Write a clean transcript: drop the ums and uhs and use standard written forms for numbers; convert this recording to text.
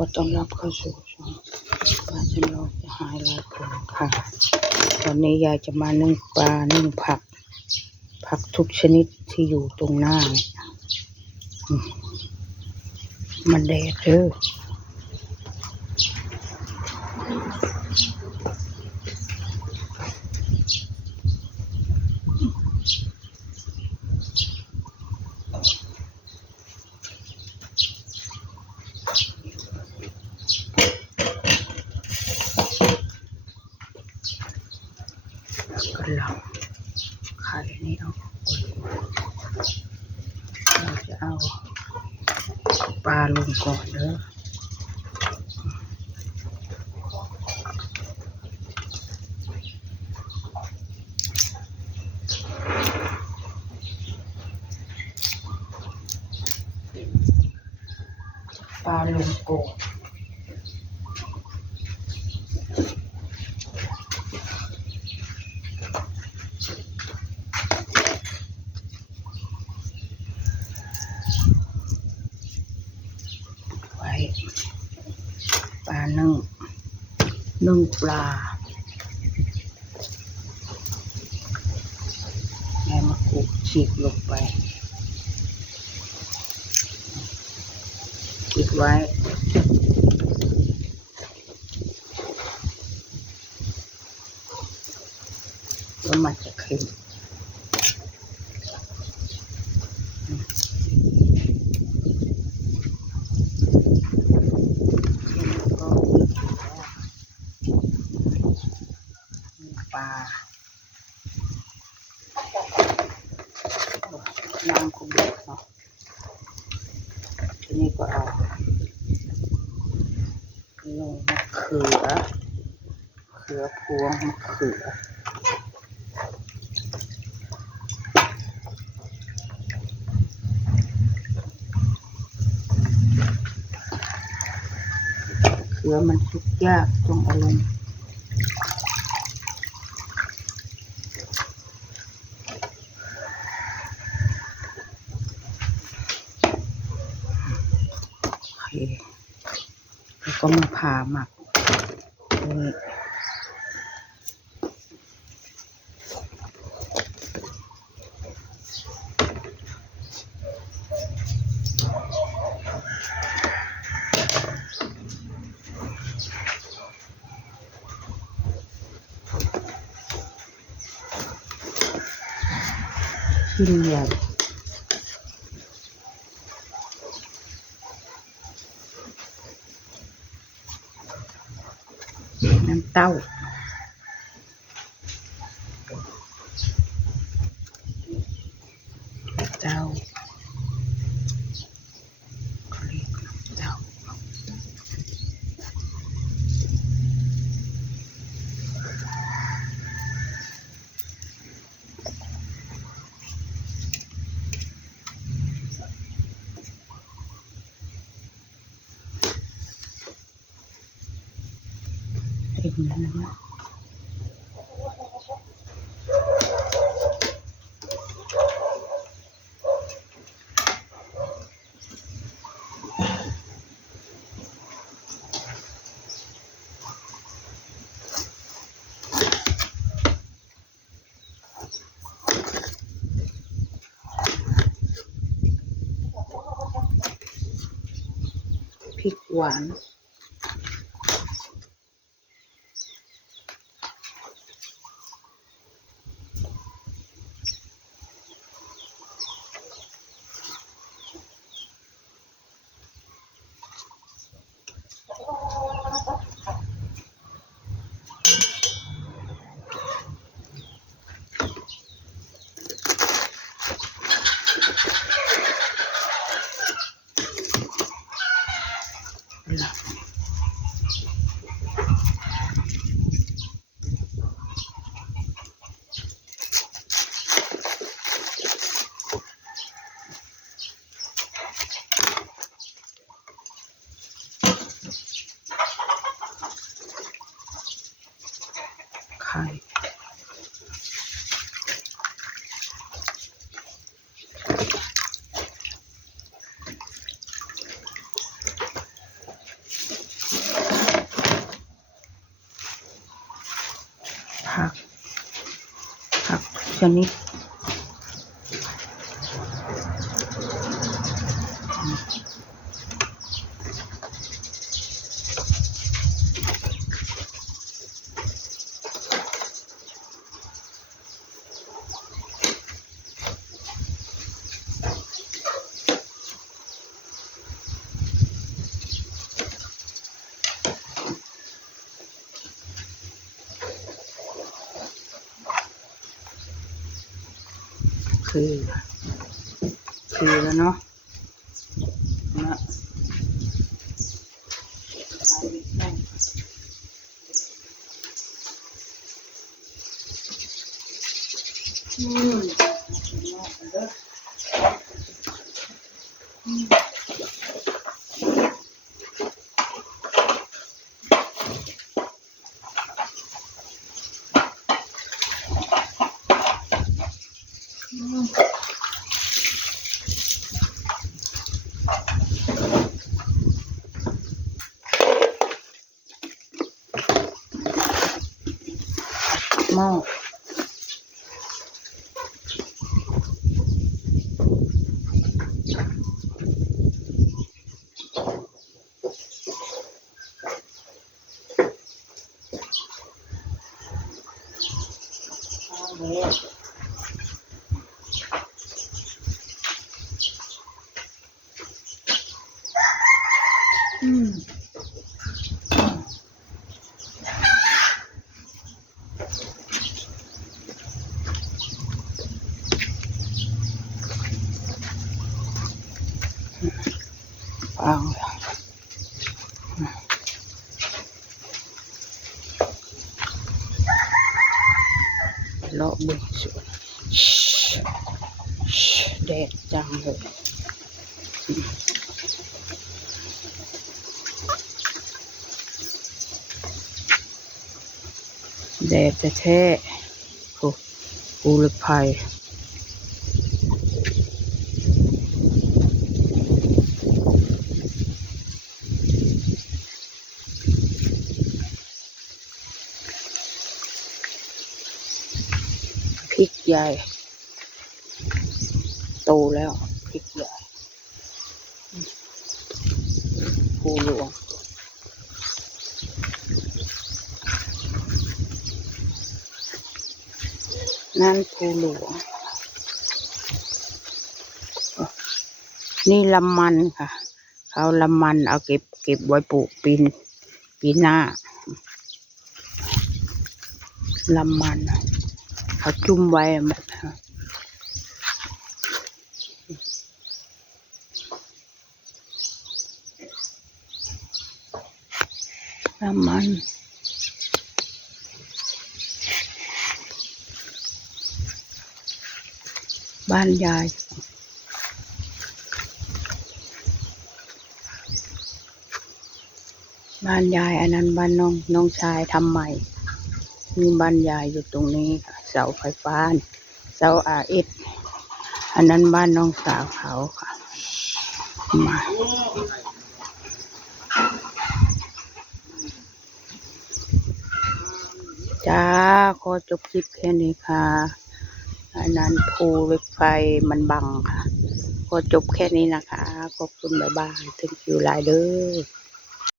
อต้อนรับเข้าสู่ช่องปลาจำลองจะหายหลายคนค่ะวันนี้ยายจะมานึ่งปลานึ่งผักทุกชนิดที่อยู่ตรงหน้าเนี่ยมันแดดเด้อก็เราไข่นี่เอาเราจะเอาปลาลงก่อนเด้อปลาลงก่อนไว้ปลานึ่งปลาแม่มะกรูดฉีกลงไปปิดไว้แล้วมันจะเค็มปลาน้ำกุ้งเนาะทีนี้ก็เอาลงมะเขือพวงมะเขือมันสุกยากต้องเอาลงแล้วก็มาผ่าหมักชิ้นใหญ่น้ำเต้าเขาเรียกน้ำเต้าเองนะพริกหวาน ชนิดคือแล้วเนาะนะหม้อเอาเลาะบึงสวนแดดจังเลยแดดแท้ๆภูเหล็กไฟพริกใหญ่โตแล้วพริกใหญ่ภูหลวงนั่นภูหลวงนี่ลำมันค่ะเขาลำมันเอาเก็บไว้ปลูกปีหน้าลำมันเขาจุ่มไว้แบบลำมันบ้านยายอันนั้นบ้านน้องชายทำใหม่มีบ้านยายอยู่ตรงนี้ค่ะเสาไฟฟ้าเสาRSอันนั้นบ้านน้องสาวเขาค่ะมาจ้าขอจบคลิปแค่นี้ค่ะอันนั้นภูเหล็กไฟมันบังค่ะขอจบแค่นี้นะคะขอบคุณบ๊ายบาย thank you หลายเด้อ